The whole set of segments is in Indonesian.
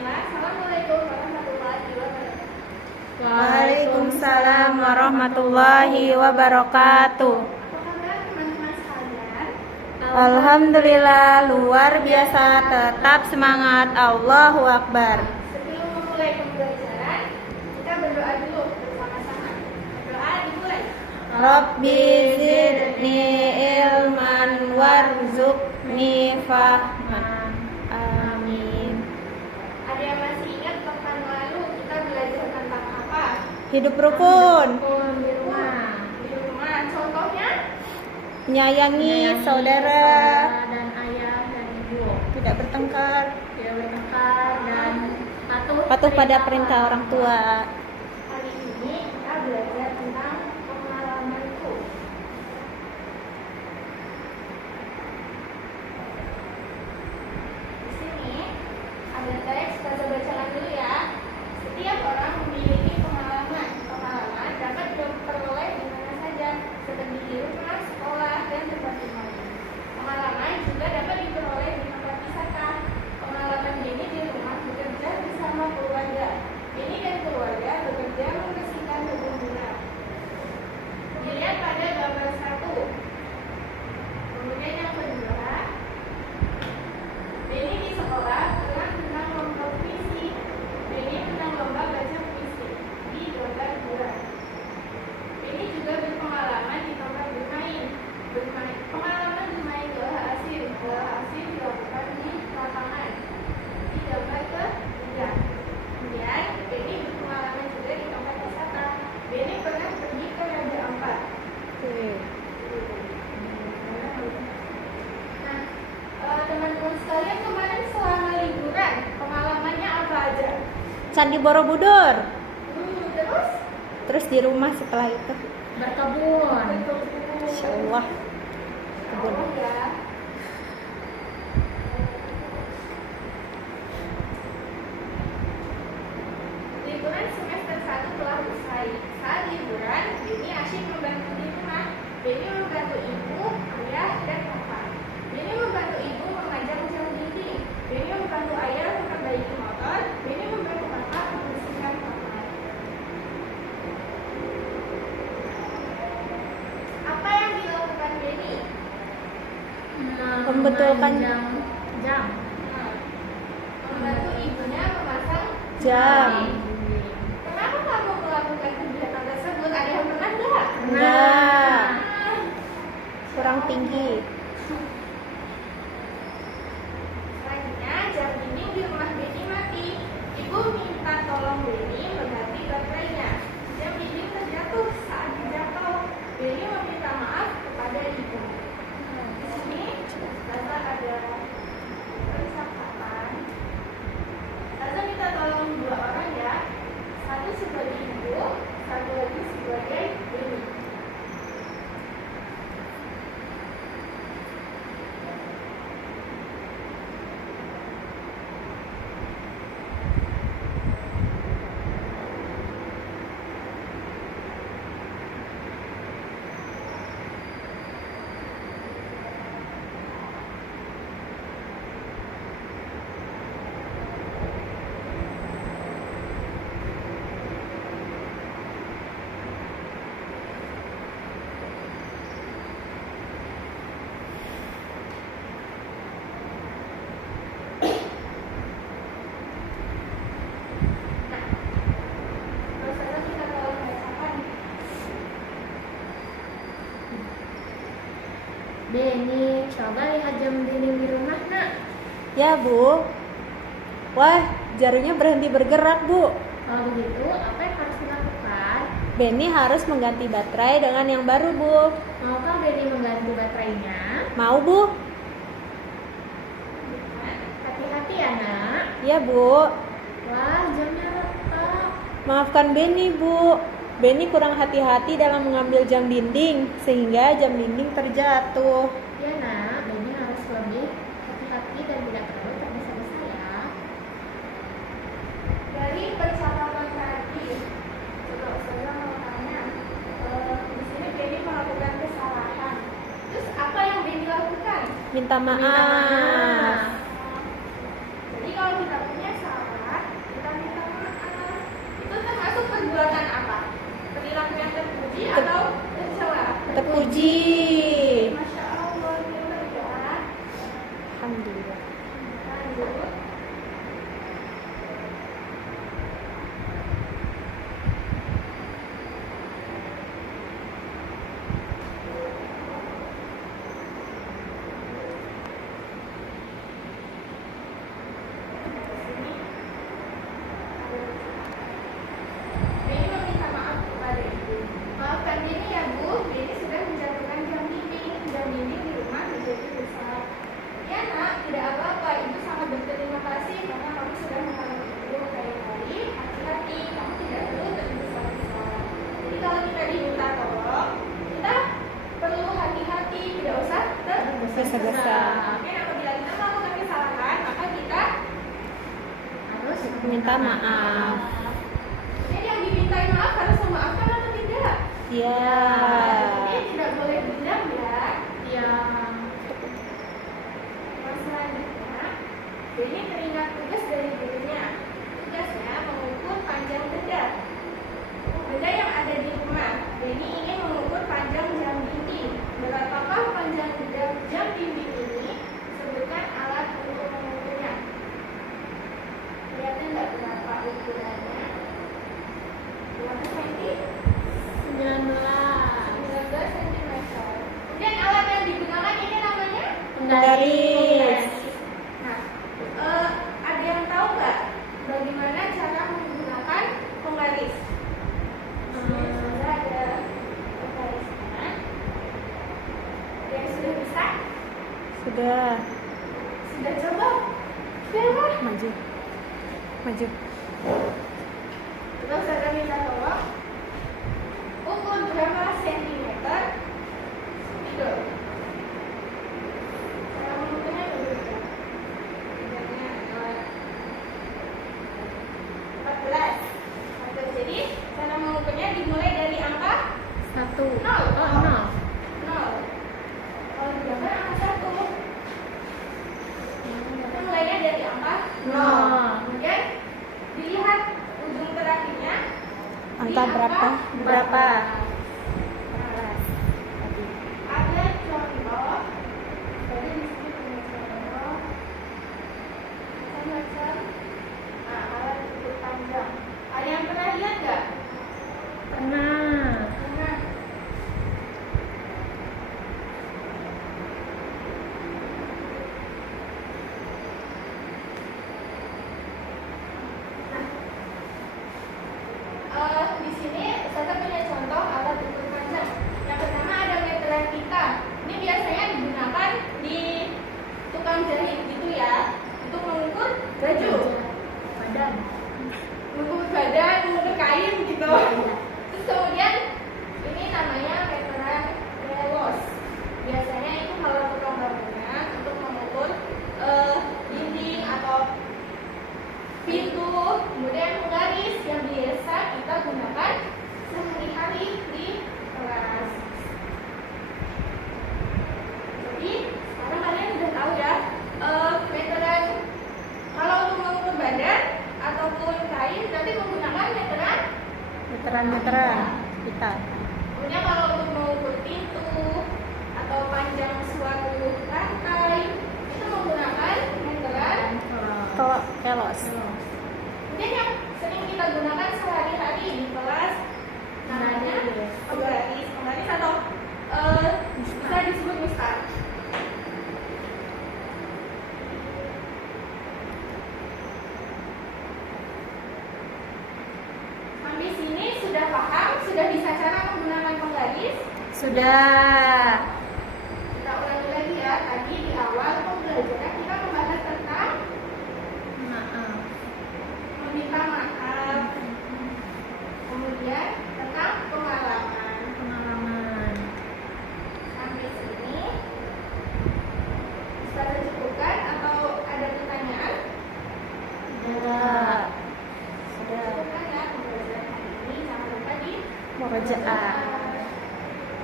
Bismillah. Assalamualaikum warahmatullahi wabarakatuh. Waalaikumsalam warahmatullahi wabarakatuh. Apa kabar teman-teman sekalian? Alhamdulillah luar biasa, tetap semangat. Allahu Akbar. Sebelum memulai pembelajaran, kita berdoa dulu bersama-sama. Berdoa dimulai. Rabbi zidni ilman warzuqni fahman. Amin. Ada yang masih ingat pekan lalu kita belajar tentang apa? Hidup rukun, Di rumah. Di rumah. Contohnya menyayangi saudara, dan ayah dan ibu. tidak bertengkar, Tidak bertengkar dan patuh pada perintah orang tua. Hari ini kita belajar tentang pengalamanku. Di sini ada teks, kita bacakan dulu ya. Setiap orang memiliki pengalaman. Pengalaman dapat diperoleh di mana saja, seperti di rumah, sekolah, dan tempat lain. Pengalaman juga dapat diperoleh di tempat wisata. Pengalaman ini di rumah bekerja bersama keluarga. Ini dan keluarga bekerja membersihkan kebun bunga. Dilihat pada gambar 1. Kemudian yang kedua, Beni di sekolah pernah menang lomba puisi. Beni menang lomba baca puisi di gambar 2. Beni juga berpengalaman di tempat bermain. Pengalaman bermain bola asing. Bola asing dilakukan di lapangan di gambar ke-3. Kemudian Beni berpengalaman juga di tempat wisata. Beni pernah pergi ke Raja Ampat. Nah, teman-teman sekalian, kemarin selama liburan pengalamannya apa aja? Candi Borobudur. Terus Terus di rumah setelah itu, berkebun. Insya Allah kebun. Oh, ya. Liburan semester 1 telah usai. Saat liburan, Beni asyik membantu di rumah. Beni membantu ibu, ayah, dan kakak. Beni membantu ibu memajang jam dinding. Beni membantu ayah memperbaiki motor. Beni membantu kakak membersihkan kamar. Apa yang dilakukan Beni? Membetulkan jam. Membantu ibunya memasang jam. Kenapa kamu melakukan kegiatan tersebut? Ada yang pernah nggak? Enggak. Ah. Kurang tinggi. Selanjutnya, jam dinding di rumah Beni mati. Ibu minta tolong Beni mengganti baterainya. Jam dinding terjatuh saat dijatuh. Beni meminta maaf kepada ibu. Di sini Taza ada percakapan. Taza minta tolong 2 orang ya. Satu sebagai ibu, satu lagi sebagai Beni. Terus saja kita tolong bacakan. Beni, coba lihat jam dinding di rumah, nak. Ya Bu. Wah, jarunya berhenti bergerak Bu. Kalau begitu, apa yang harus dilakukan? Beni harus mengganti baterai dengan yang baru Bu. Maukah Beni mengganti baterainya? Mau Bu? Hati-hati ya, nak. Ya Bu. Wah, jamnya retak. Maafkan Beni Bu. Beni kurang hati-hati dalam mengambil jam dinding sehingga jam dinding terjatuh. Ya, nak. Beni harus lebih hati-hati dan tidak terlalu tergesa-gesa ya. Dari percakapan tadi, coba saya mau tanya, di sini Beni melakukan kesalahan. Terus apa yang Beni lakukan? Minta maaf. Jadi kalau kita punya salah, perilaku yang terpuji atau tercela? Terpuji. Masya Allah, pintar ya. Alhamdulillah. Lanjut. Beni meminta maaf kepada ibu. Maafkan Beni ya Bu, Beni sudah menjatuhkan jam dinding. Jam dinding di rumah menjadi rusak. Ya nak, tidak apa-apa. Ibu sangat berterima kasih karena kamu sudah menolong ibu berkali-kali. Hati-hati, kamu tidak perlu tergesa-gesa. Jadi kalau kita diminta tolong, kita perlu hati-hati, tidak usah Tergesa-gesa. Mungkin apabila kita melakukan kesalahan, maka kita Harus Minta maaf. Jadi yang dimintai maaf harus memaafkan atau tidak? Ya. Jadi tidak boleh dendam ya. ya Yang selanjutnya, Beni teringat tugas dari gurunya. Tugasnya mengukur panjang benda. Benda yang ada di rumah. Beni ingin mengukur panjang jam dinding. Berapakah panjang jam dinding ini? Sebutkan alat untuk mengukurnya. Lihatnya nggak berapa ukurannya? Berapa senti? 19 19 cm. Kemudian alat yang digunakan ini namanya? Penggaris. Nah, ada yang tahu nggak bagaimana cara menggunakan penggaris? Sudah ada penggarisnya. Ada yang sudah bisa? Sudah. Sudah coba? Sudah. Maju. Maju. Terus saya minta tolong ukur berapa sentimeter spidol. Cara mengukurnya berbeda. Bedanya adalah 14. Oke, jadi cara mengukurnya dimulai dari angka 1 Nol. oh 0 0. Kalau digambar angka 1. Kita mulainya dari angka 0. Kemudian dilihat ujung terakhirnya. Angka di berapa? angka Berapa? 14. Ada contoh. Jadi di sini punya contoh. Macam-macam. Nah, alat ukur panjang. Ada yang pernah lihat nggak? pernah Pernah. Di sini saya punya contoh alat ukur panjang. Yang pertama ada meteran kita. Ini biasanya digunakan di tukang jahit gitu ya, untuk mengukur baju, badan mengukur badan, mengukur kain gitu. Terus kemudian ini namanya meteran relos. Biasanya itu kalau tukang bangunan untuk mengukur dinding atau pintu, kemudian penggaris yang biasa kita gunakan sehari-hari di kelas. Jadi sekarang kalian sudah tahu ya, meteran kalau untuk mengukur badan ataupun kain nanti menggunakan meteran. Meteran kita. Kemudian kalau untuk mengukur pintu atau panjang suatu lantai itu menggunakan meteran. Kelos. Kemudian yang sering kita gunakan sehari-hari di kelas namanya penggaris atau bisa disebut mistar. Sampai sini sudah paham, sudah bisa cara menggunakan penggaris. Sudah. Kita ulangi lagi ya. Tadi di awal pembelajaran kita membahas tentang maaf meminta maaf, kemudian tentang pengalaman. Sampai sini bisa tercukupkan atau ada pertanyaan? Sudah. Sudah. Cukupkan ya pembelajaran hari ini. Jangan lupa di Murojaah.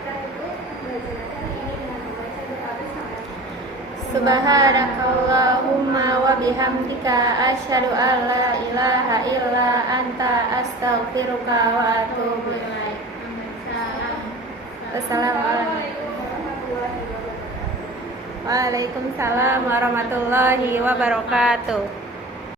kita tutup pembelajaran hari ini dengan membaca doa bersama. Subhanakallahumma wa bihamdika asyhadu an la ilaha illa anta astaghfiruka wa atubu ilaik. Wassalamualaikum. warahmatullahi wabarakatuh. Waalaikumsalam warahmatullahi wabarakatuh.